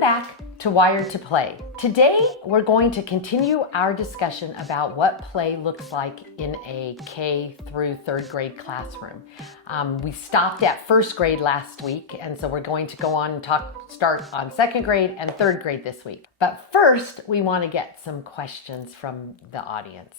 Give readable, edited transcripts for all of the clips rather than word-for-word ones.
Welcome back to Wired to Play. Today, we're going to continue our discussion about what play looks like in a K through third grade classroom. We stopped at first grade last week, and so we're going to go on and start on second grade and third grade this week. But first, we want to get some questions from the audience.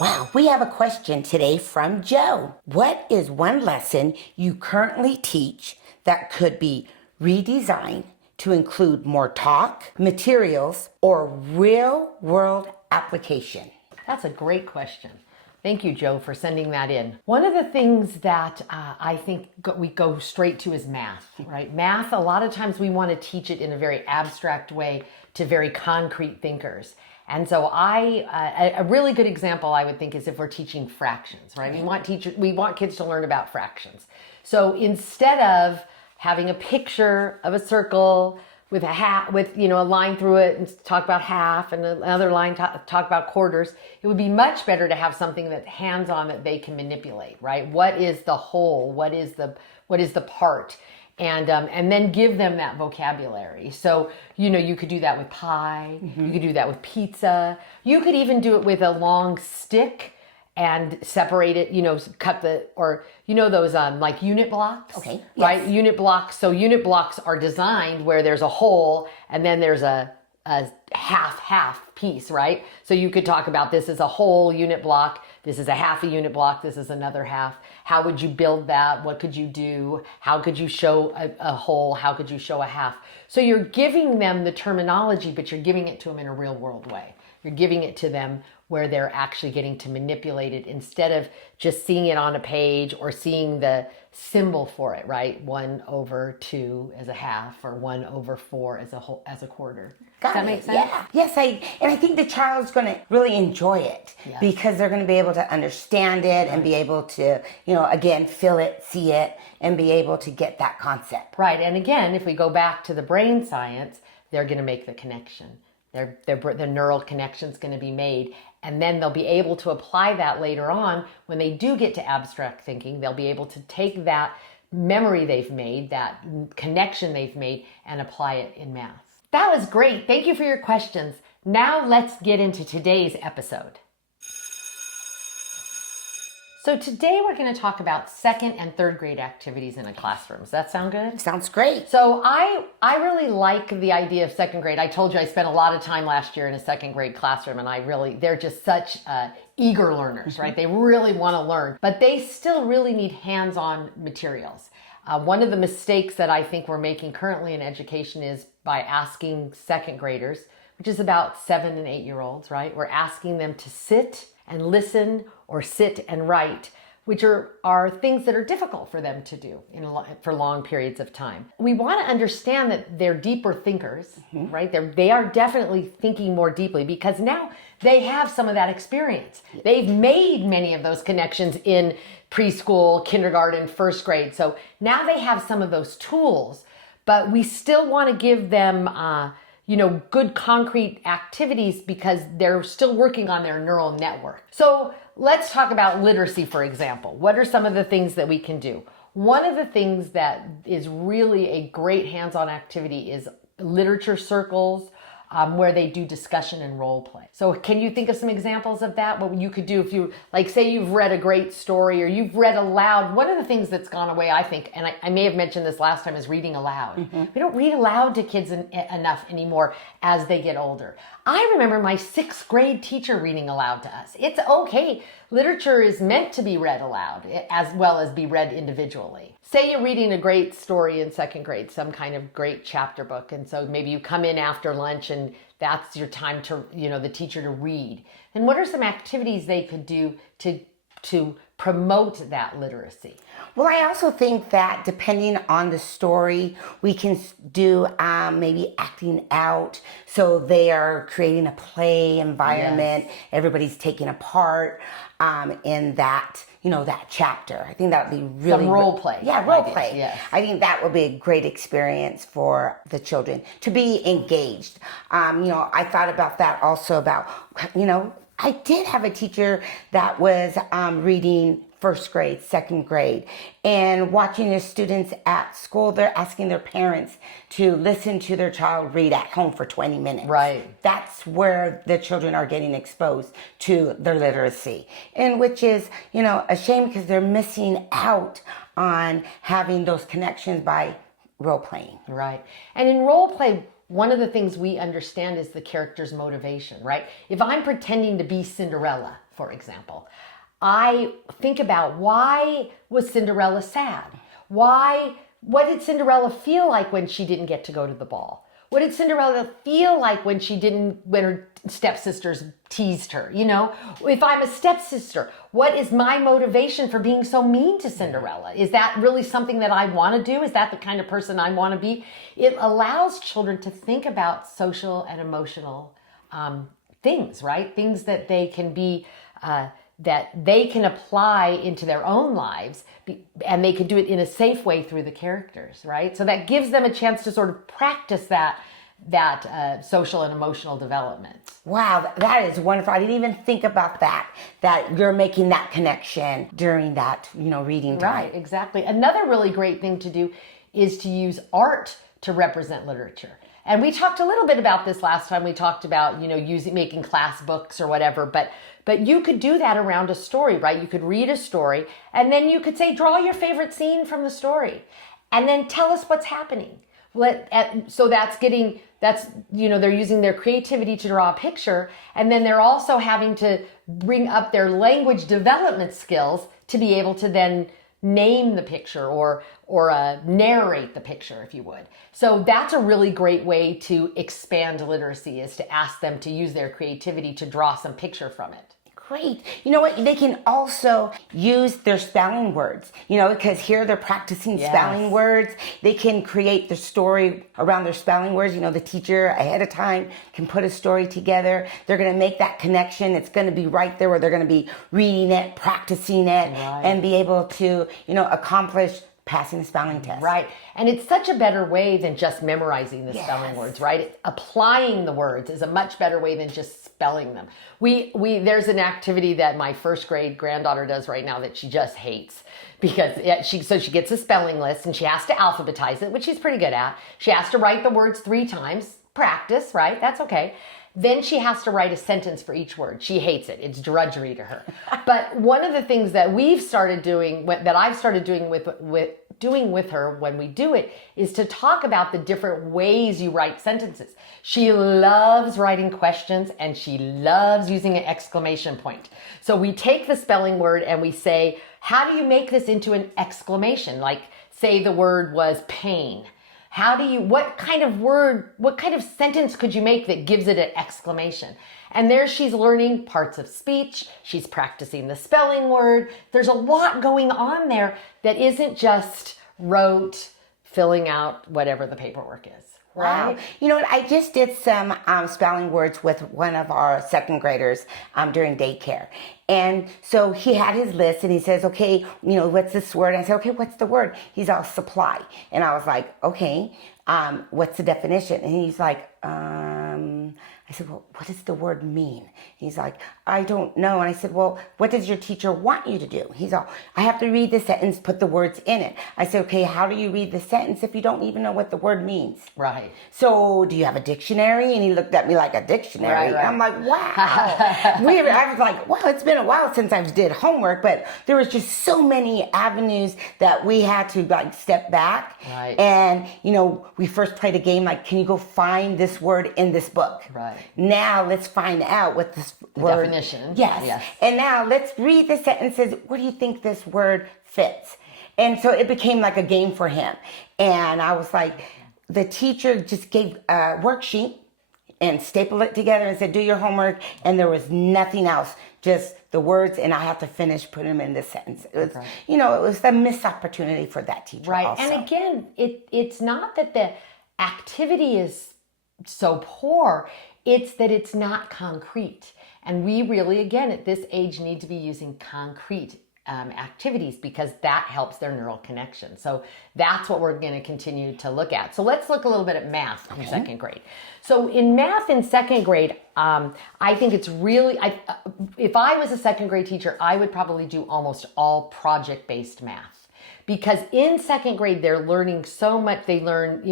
Wow, we have a question today from Joe. What is one lesson you currently teach that could be redesigned to include more talk, materials, or real-world application? That's a great question. Thank you, Joe, for sending that in. One of the things that I think we go straight to is math, right? Math, a lot of times we want to teach it in a very abstract way to very concrete thinkers. And so a really good example I would think is if we're teaching fractions, right? We want kids to learn about fractions. So instead of having a picture of a circle with a line through it and talk about half and another line talk about quarters, it would be much better to have something that's hands-on that they can manipulate, right? What is the whole? What is the part? And then give them that vocabulary. So, you could do that with pie. Mm-hmm. You could do that with pizza. You could even do it with a long stick and separate it, cut those like unit blocks. Okay. Yes. Right? Unit blocks. So unit blocks are designed where there's a whole and then there's a half piece, right? So you could talk about this as a whole unit block. This is a half a unit block. This is another half. How would you build that? What could you do? How could you show a whole? How could you show a half? So you're giving them the terminology, but you're giving it to them in a real world way. You're giving it to them where they're actually getting to manipulate it instead of just seeing it on a page or seeing the symbol for it, right? 1/2 as a half or 1/4 as a quarter. Does that make sense? Yeah. Yes, I think the child's going to really enjoy it because they're going to be able to understand it and be able to, again, feel it, see it, and be able to get that concept. Right. And again, if we go back to the brain science, they're going to make the connection. The neural connection's going to be made. And then they'll be able to apply that later on when they do get to abstract thinking. They'll be able to take that memory they've made, that connection they've made, and apply it in math. That was great. Thank you for your questions. Now let's get into today's episode. So today we're going to talk about second and third grade activities in a classroom. Does that sound good? Sounds great. So I really like the idea of second grade. I told you I spent a lot of time last year in a second grade classroom, and they're just such eager learners, right? They really want to learn, but they still really need hands-on materials. One of the mistakes that I think we're making currently in education is by asking second graders, which is about 7 and 8 year olds, right? We're asking them to sit and listen or sit and write, which are things that are difficult for them to do for long periods of time. We want to understand that they're deeper thinkers, right? They are definitely thinking more deeply because now they have some of that experience. They've made many of those connections in preschool, kindergarten, first grade. So now they have some of those tools, but we still want to give them good concrete activities because they're still working on their neural network. So let's talk about literacy, for example. What are some of the things that we can do? One of the things that is really a great hands-on activity is literature circles, where they do discussion and role play. So can you think of some examples of that? What you could do if you, say you've read a great story or you've read aloud. One of the things that's gone away, I think, and I may have mentioned this last time, is reading aloud. Mm-hmm. We don't read aloud to kids enough anymore as they get older. I remember my 6th grade teacher reading aloud to us. It's okay. Literature is meant to be read aloud as well as be read individually. Say you're reading a great story in 2nd grade, some kind of great chapter book, and so maybe you come in after lunch and that's your time to, the teacher to read. And what are some activities they could do to promote that literacy? Well, I also think that depending on the story, we can do maybe acting out. So they are creating a play environment. Yes. Everybody's taking a part in that, that chapter. I think that would be really... Some role play. Yeah, role play. Yes. I think that would be a great experience for the children to be engaged. I thought about that also about, I did have a teacher that was reading first grade, second grade, and watching the students at school, they're asking their parents to listen to their child read at home for 20 minutes. Right. That's where the children are getting exposed to their literacy, and which is, a shame because they're missing out on having those connections by role playing. Right. And in role play, one of the things we understand is the character's motivation, right? If I'm pretending to be Cinderella, for example, I think about, why was Cinderella sad? What did Cinderella feel like when she didn't get to go to the ball? What did Cinderella feel like when her stepsisters teased her? If I'm a stepsister, what is my motivation for being so mean to Cinderella? Is that really something that I want to do? Is that the kind of person I want to be? It allows children to think about social and emotional things, right? Things that they can be, that they can apply into their own lives, and they can do it in a safe way through the characters, right? So that gives them a chance to sort of practice that social and emotional development. Wow, that is wonderful. I didn't even think about that you're making that connection during that, reading time. Right, exactly. Another really great thing to do is to use art to represent literature. And we talked a little bit about this last time. We talked about, making class books or whatever, but you could do that around a story, right? You could read a story, and then you could say, draw your favorite scene from the story, and then tell us what's happening. So they're using their creativity to draw a picture, and then they're also having to bring up their language development skills to be able to then name the picture or narrate the picture, if you would. So that's a really great way to expand literacy, is to ask them to use their creativity to draw some picture from it. Great. You know what? They can also use their spelling words, because here they're practicing spelling words. They can create the story around their spelling words. The teacher ahead of time can put a story together. They're going to make that connection. It's going to be right there where they're going to be reading it, practicing it, and be able to, accomplish passing the spelling test. Right. And it's such a better way than just memorizing the spelling words, right? Applying the words is a much better way than just spelling them. There's an activity that my first grade granddaughter does right now that she just hates, because she gets a spelling list and she has to alphabetize it, which she's pretty good at. She has to write the words 3 times. Practice, right? That's okay. Then she has to write a sentence for each word. She hates it. It's drudgery to her. But one of the things that we've started doing, that I've started doing with her when we do it, is to talk about the different ways you write sentences. She loves writing questions, and she loves using an exclamation point. So we take the spelling word and we say, how do you make this into an exclamation? Like, say the word was pain. What kind of sentence could you make that gives it an exclamation? And there she's learning parts of speech. She's practicing the spelling word. There's a lot going on there that isn't just rote, filling out whatever the paperwork is. Wow. You know what? I just did some spelling words with one of our second graders during daycare. And so he had his list and he says, okay, what's this word? And I said, okay, what's the word? He's all supply. And I was like, okay, what's the definition? And he's like, I said, well, what does the word mean? He's like, I don't know. And I said, well, what does your teacher want you to do? He's all, I have to read the sentence, put the words in it. I said, okay, how do you read the sentence if you don't even know what the word means? Right. So do you have a dictionary? And he looked at me like, a dictionary? Right. I'm like, wow. I was like, well, it's been a while since I did homework, but there was just so many avenues that we had to step back. Right. And, we first played a game like, can you go find this word in this book? Right. Now let's find out what this word... Definition. Yes. And now let's read the sentences. What do you think this word fits? And so it became like a game for him. And I was like, the teacher just gave a worksheet and stapled it together and said, do your homework. And there was nothing else, just the words, and I have to finish putting them in the sentence. It was, it was a missed opportunity for that teacher. Right. Also. And again, it's not that the activity is so poor, it's that it's not concrete. And we really, again, at this age, need to be using concrete activities because that helps their neural connection. So that's what we're going to continue to look at. So let's look a little bit at math in second grade. So in math in second grade, I think it's really, if I was a second grade teacher, I would probably do almost all project-based math. Because in second grade, they're learning so much. They learn,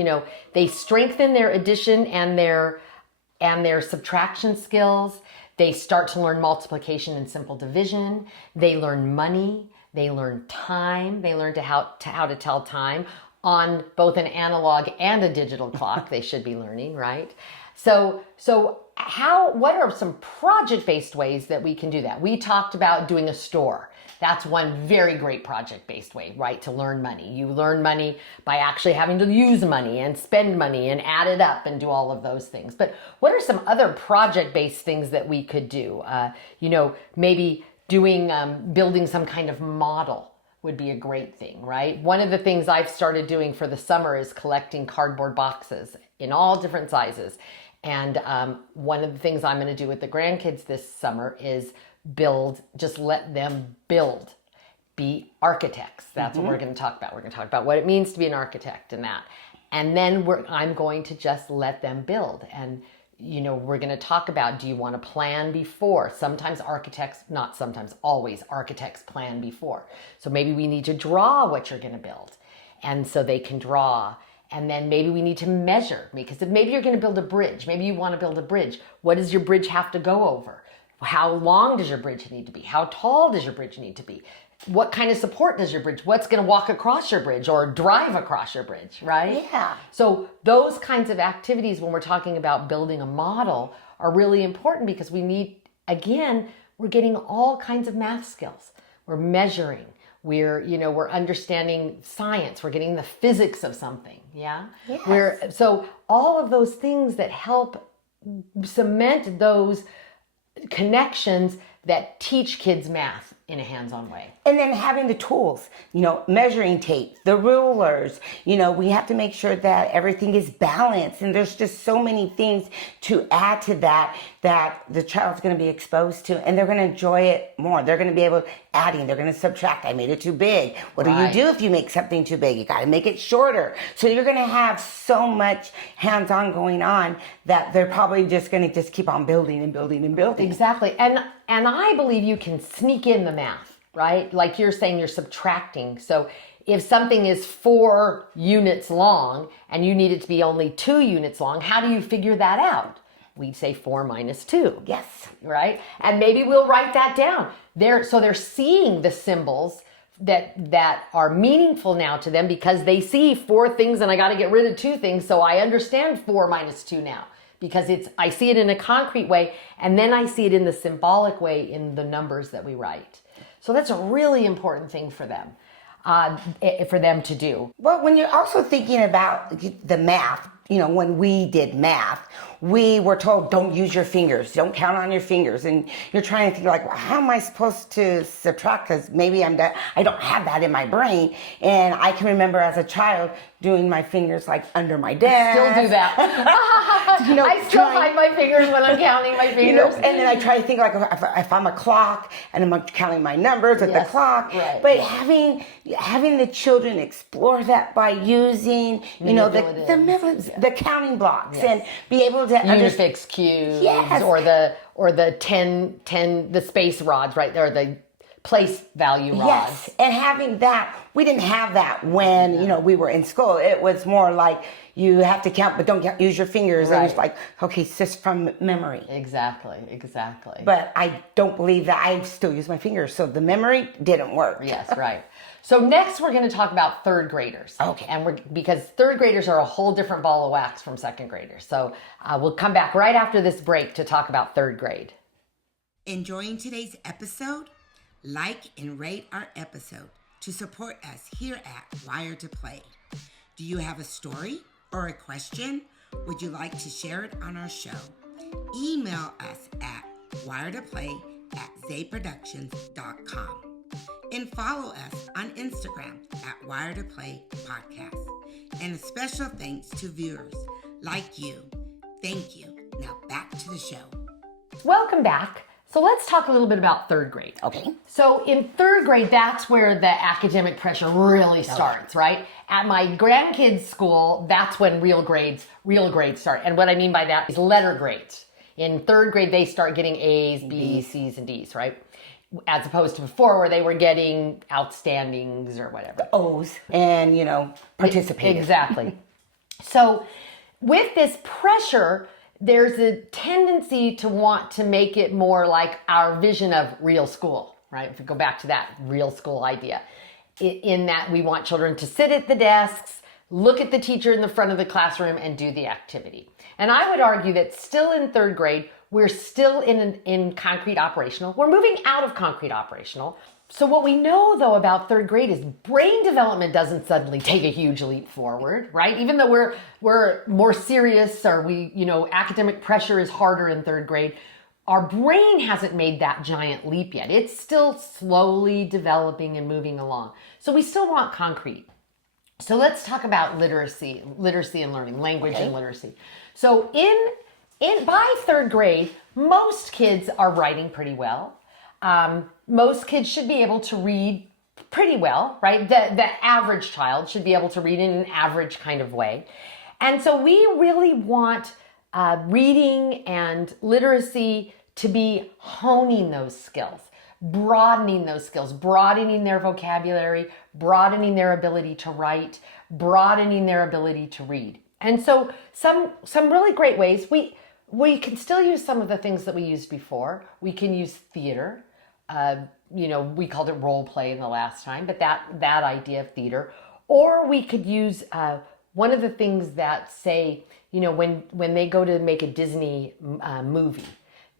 they strengthen their addition and their subtraction skills. They start to learn multiplication and simple division. They learn money. They learn time. They learn how to tell time on both an analog and a digital clock. They should be learning, right? So what are some project-based ways that we can do that? We talked about doing a store. That's one very great project-based way, right, to learn money. You learn money by actually having to use money and spend money and add it up and do all of those things. But what are some other project-based things that we could do? Maybe building some kind of model would be a great thing, right? One of the things I've started doing for the summer is collecting cardboard boxes in all different sizes. And one of the things I'm going to do with the grandkids this summer is just let them build, be architects. That's what we're going to talk about. We're going to talk about what it means to be an architect and that. And then I'm going to just let them build. And, we're going to talk about, do you want to plan before? Sometimes always architects plan before. So maybe we need to draw what you're going to build. And so they can draw. And then maybe we need to measure, because maybe you're going to build a bridge. Maybe you want to build a bridge. What does your bridge have to go over? How long does your bridge need to be? How tall does your bridge need to be? What kind of support does your bridge? What's going to walk across your bridge or drive across your bridge, right? Yeah. So those kinds of activities, when we're talking about building a model, are really important because we're getting all kinds of math skills. We're measuring. We're understanding science. We're getting the physics of something. Yeah. Yes. So all of those things that help cement those connections that teach kids math in a hands-on way. And then having the tools, measuring tape, the rulers, we have to make sure that everything is balanced. And there's just so many things to add to that the child's going to be exposed to, and they're going to enjoy it more. They're going to be able adding, they're going to subtract. I made it too big. What do you do if you make something too big? You got to make it shorter. So you're going to have so much hands-on going on that they're probably just going to just keep on building and building and building. Exactly. And I believe you can sneak in the math, right? Like you're saying, you're subtracting. So if something is 4 units long and you need it to be only 2 units long, how do you figure that out? We'd say 4 minus 2. Yes. Right? And maybe we'll write that down. They're seeing the symbols that are meaningful now to them because they see 4 things and I got to get rid of 2 things. So I understand 4 minus 2 now. Because I see it in a concrete way, and then I see it in the symbolic way in the numbers that we write. So that's a really important thing for them to do. Well, when you're also thinking about the math, when we did math, we were told, don't use your fingers, don't count on your fingers. And you're trying to think well, how am I supposed to subtract? Because maybe I don't have that in my brain. And I can remember as a child doing my fingers under my desk. Still do that. I still hide my fingers when I'm counting my fingers. And then I try to think if I'm a clock and I'm counting my numbers with the clock. Right. But having the children explore that by using, the counting blocks and be able to Unifix cubes or the 10 the space rods, right? Or the place value rods. Yes, and having that, we didn't have that when we were in school. It was more like you have to count, but don't use your fingers. Right. And it's like, okay, it's just from memory. Exactly. But I don't believe that. I still use my fingers, so the memory didn't work. Yes, right. So next we're going to talk about third graders. Okay. And because third graders are a whole different ball of wax from second graders. So we'll come back right after this break to talk about third grade. Enjoying today's episode? Like and rate our episode to support us here at Wired to Play. Do you have a story or a question? Would you like to share it on our show? Email us at wiretoplay@zayproductions.com and follow us on Instagram at Wired to Play Podcast. And a special thanks to viewers like you. Thank you. Now back to the show. Welcome back. So let's talk a little bit about third grade. Okay. So in third grade, that's where the academic pressure really starts, right? At my grandkids' school, that's when real grades start. And what I mean by that is letter grades. In third grade, they start getting A's, B's, C's, and D's, right? As opposed to before where they were getting outstandings or whatever. O's and, participating. Exactly. So with this pressure, there's a tendency to want to make it more like our vision of real school, right? If we go back to that real school idea, in that we want children to sit at the desks, look at the teacher in the front of the classroom, and do the activity. And I would argue that still in third grade, we're still in concrete operational. We're moving out of concrete operational. So what we know though about third grade is brain development doesn't suddenly take a huge leap forward, right? Even though we're more serious or academic pressure is harder in third grade, our brain hasn't made that giant leap yet. It's still slowly developing and moving along. So we still want concrete. So let's talk about literacy and learning, language and literacy. So by third grade, most kids are writing pretty well. Most kids should be able to read pretty well, right? The average child should be able to read in an average kind of way. And so we really want reading and literacy to be honing those skills, broadening those skills, broadening their vocabulary, broadening their ability to write, broadening their ability to read. And so some really great ways, we can still use some of the things that we used before. We can use theater. We called it role play in the last time, but that idea of theater. Or we could use one of the things that say, when they go to make a Disney movie,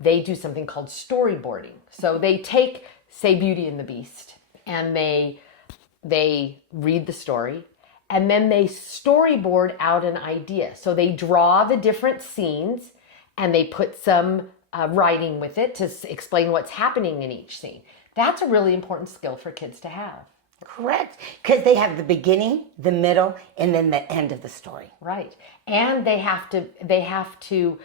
they do something called storyboarding. So they take, say, Beauty and the Beast, and they read the story, and then they storyboard out an idea. So they draw the different scenes, and they put some writing with it to explain what's happening in each scene. That's a really important skill for kids to have. Correct. Because they have the beginning, the middle, and then the end of the story. Right. And they have to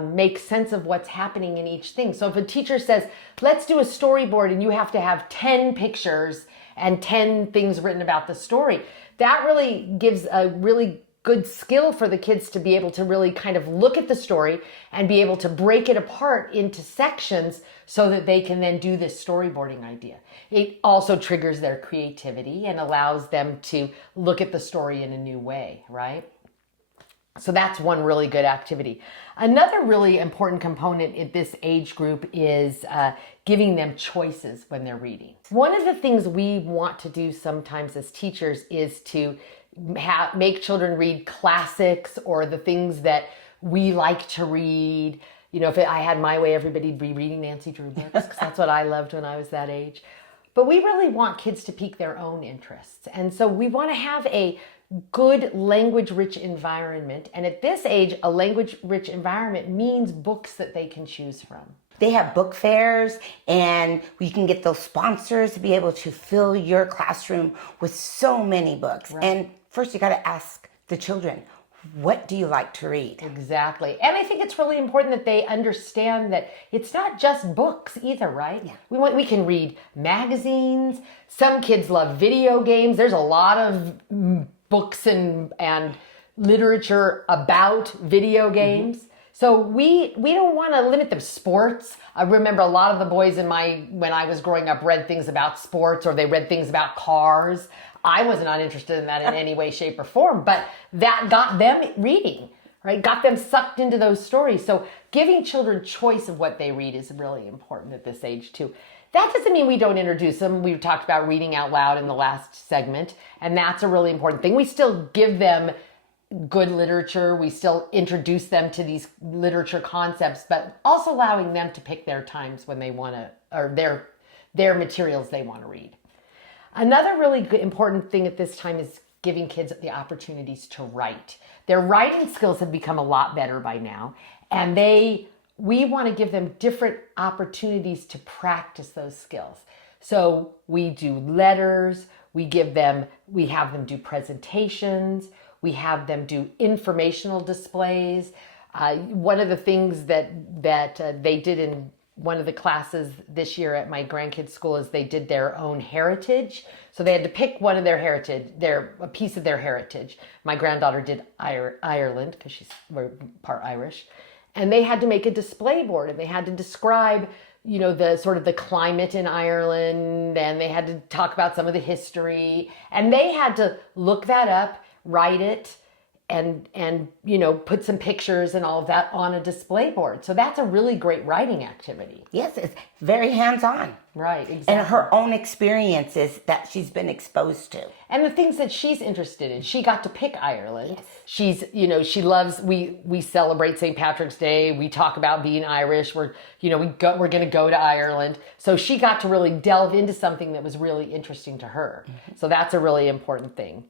make sense of what's happening in each thing. So if a teacher says, let's do a storyboard, and you have to have 10 pictures and 10 things written about the story, that really gives a really good skill for the kids to be able to really kind of look at the story and be able to break it apart into sections so that they can then do this storyboarding idea. It also triggers their creativity and allows them to look at the story in a new way, right? So that's one really good activity. Another really important component in this age group is giving them choices when they're reading. One of the things we want to do sometimes as teachers is to make children read classics or the things that we like to read. If I had my way, everybody'd be reading Nancy Drew books because that's what I loved when I was that age. But we really want kids to pique their own interests. And so we want to have a good language-rich environment. And at this age, a language-rich environment means books that they can choose from. They have book fairs, and you can get those sponsors to be able to fill your classroom with so many books. Right. And first you got to ask the children, what do you like to read? Exactly. And I think it's really important that they understand that it's not just books either, right? Yeah. We can read magazines. Some kids love video games. There's a lot of books and literature about video games. Mm-hmm. So we don't want to limit them. Sports. I remember a lot of the boys when I was growing up read things about sports, or they read things about cars. I was not interested in that in any way, shape, or form, but that got them reading, right? Got them sucked into those stories. So giving children choice of what they read is really important at this age too. That doesn't mean we don't introduce them. We've talked about reading out loud in the last segment, and that's a really important thing. We still give them good literature. We still introduce them to these literature concepts, but also allowing them to pick their times when they want to, or their materials they want to read. Another really important thing at this time is giving kids the opportunities to write. Their writing skills have become a lot better by now, and we want to give them different opportunities to practice those skills. So we do letters, we have them do presentations, we have them do informational displays. One of the things that they did one of the classes this year at my grandkids' school is they did their own heritage. So they had to pick one of their heritage, a piece of their heritage. My granddaughter did Ireland because she's part Irish. And they had to make a display board, and they had to describe, the sort of the climate in Ireland, and they had to talk about some of the history, and they had to look that up, write it, and put some pictures and all of that on a display board. So that's a really great writing activity. Yes, it's very hands-on. Right, exactly. And her own experiences that she's been exposed to. And the things that she's interested in. She got to pick Ireland. Yes. She's, she loves, we celebrate St. Patrick's Day. We talk about being Irish. We're going to go to Ireland. So she got to really delve into something that was really interesting to her. Mm-hmm. So that's a really important thing.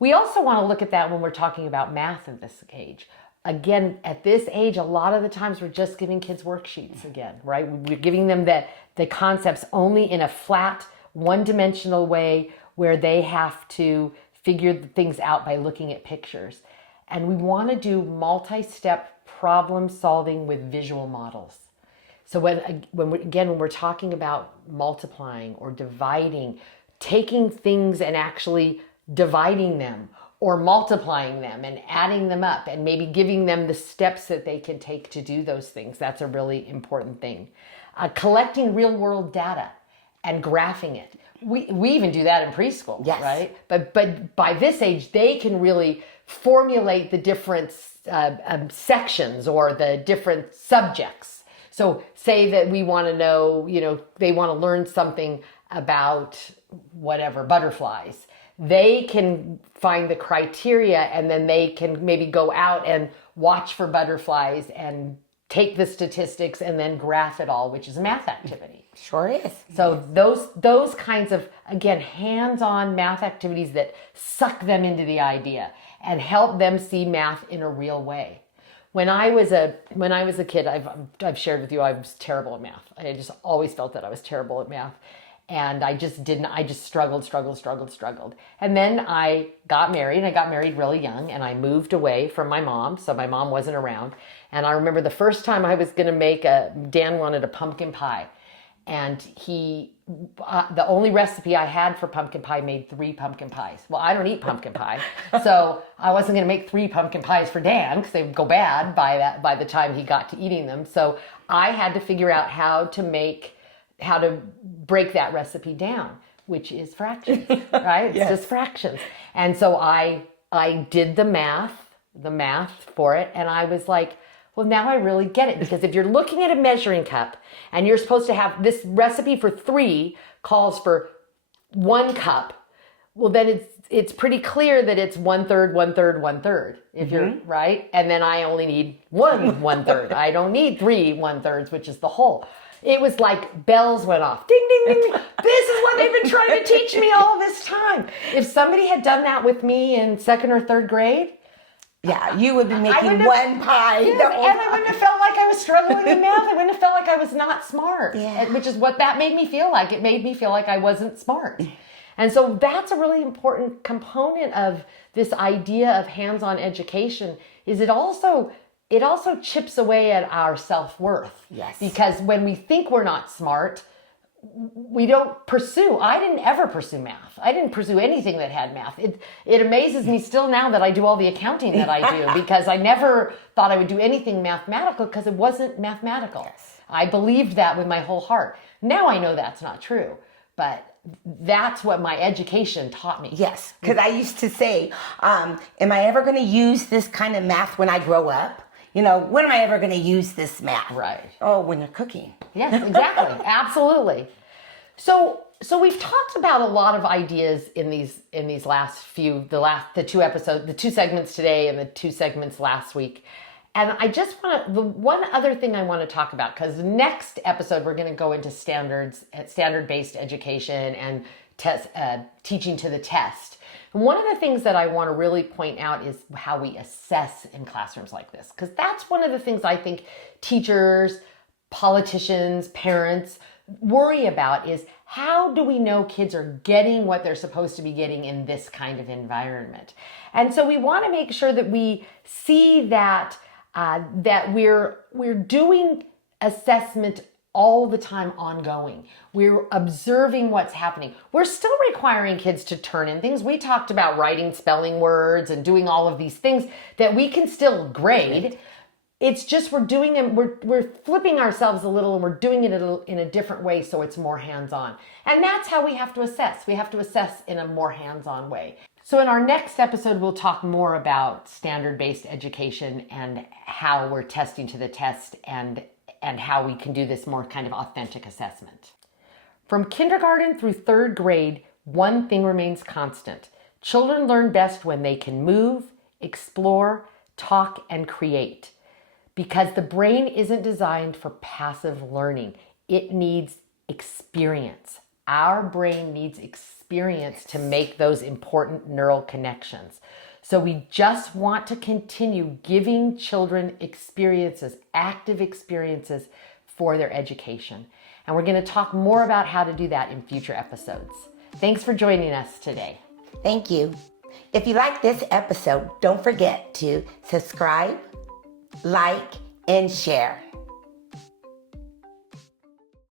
We also want to look at that when we're talking about math at this age. Again, at this age, a lot of the times we're just giving kids worksheets again, right? We're giving them the concepts only in a flat, one-dimensional way where they have to figure things out by looking at pictures. And we want to do multi-step problem solving with visual models. So when we're talking about multiplying or dividing, taking things and actually dividing them or multiplying them and adding them up and maybe giving them the steps that they can take to do those things. That's a really important thing. Collecting real world data and graphing it. We even do that in preschool, yes. Right? But by this age, they can really formulate the different sections or the different subjects. So say that we want to know, they want to learn something about whatever, butterflies. They can find the criteria and then they can maybe go out and watch for butterflies and take the statistics and then graph it all, which is a math activity. Sure is. So those kinds of, again, hands-on math activities that suck them into the idea and help them see math in a real way. When I was a kid, I've shared with you, I was terrible at math. I just always felt that I was terrible at math. And I just struggled. And then I got married, and I got married really young, and I moved away from my mom, so my mom wasn't around. And I remember the first time I was going to Dan wanted a pumpkin pie. And the only recipe I had for pumpkin pie made 3 pumpkin pies. Well, I don't eat pumpkin pie, so I wasn't going to make 3 pumpkin pies for Dan because they would go bad by the time he got to eating them. So I had to figure out how to break that recipe down, which is fractions, right? Yes. It's just fractions. And so I did the math for it, and I was like, well, now I really get it. Because if you're looking at a measuring cup and you're supposed to have this recipe for 3 calls for 1 cup, well, then it's pretty clear that it's 1/3, 1/3, 1/3, if you're right. And then I only need 1/3. I don't need 3 1/3, which is the whole. It was like bells went off. Ding, ding, ding. This is what they've been trying to teach me all this time. If somebody had done that with me in 2nd or 3rd grade, yeah, you would be making 1 pie. Yes, and I wouldn't have felt like I was struggling in math. I wouldn't have felt like I was not smart, which is what that made me feel like. It made me feel like I wasn't smart. And so that's a really important component of this idea of hands-on education, is it also chips away at our self-worth. Yes. Because when we think we're not smart, we don't pursue. I didn't ever pursue math. I didn't pursue anything that had math. It amazes me still now that I do all the accounting that I do, because I never thought I would do anything mathematical because it wasn't mathematical. Yes. I believed that with my whole heart. Now I know that's not true, but that's what my education taught me. Yes, because I used to say, am I ever going to use this kind of math when I grow up? When am I ever going to use this math? Right. Oh, when you're cooking. Yes, exactly. Absolutely. So we've talked about a lot of ideas in these last few, the 2 episodes, the 2 segments today and the 2 segments last week. And I just the one other thing I want to talk about, because the next episode we're going to go into standard-based education and teaching to the test. And one of the things that I want to really point out is how we assess in classrooms like this, because that's one of the things I think teachers, politicians, parents worry about, is how do we know kids are getting what they're supposed to be getting in this kind of environment? And so we want to make sure that we see that we're doing assessment all the time ongoing. We're observing what's happening. We're still requiring kids to turn in things. We talked about writing spelling words and doing all of these things that we can still grade. It's just we're doing it, we're flipping ourselves a little and we're doing it in a different way so it's more hands-on. And that's how we have to assess. We have to assess in a more hands-on way. So in our next episode, we'll talk more about standard-based education and how we're testing to the test and how we can do this more kind of authentic assessment. From kindergarten through third grade, one thing remains constant. Children learn best when they can move, explore, talk, and create. Because the brain isn't designed for passive learning. It needs experience. Our brain needs experience to make those important neural connections. So we just want to continue giving children experiences, active experiences for their education. And we're going to talk more about how to do that in future episodes. Thanks for joining us today. Thank you. If you like this episode, don't forget to subscribe, like, and share.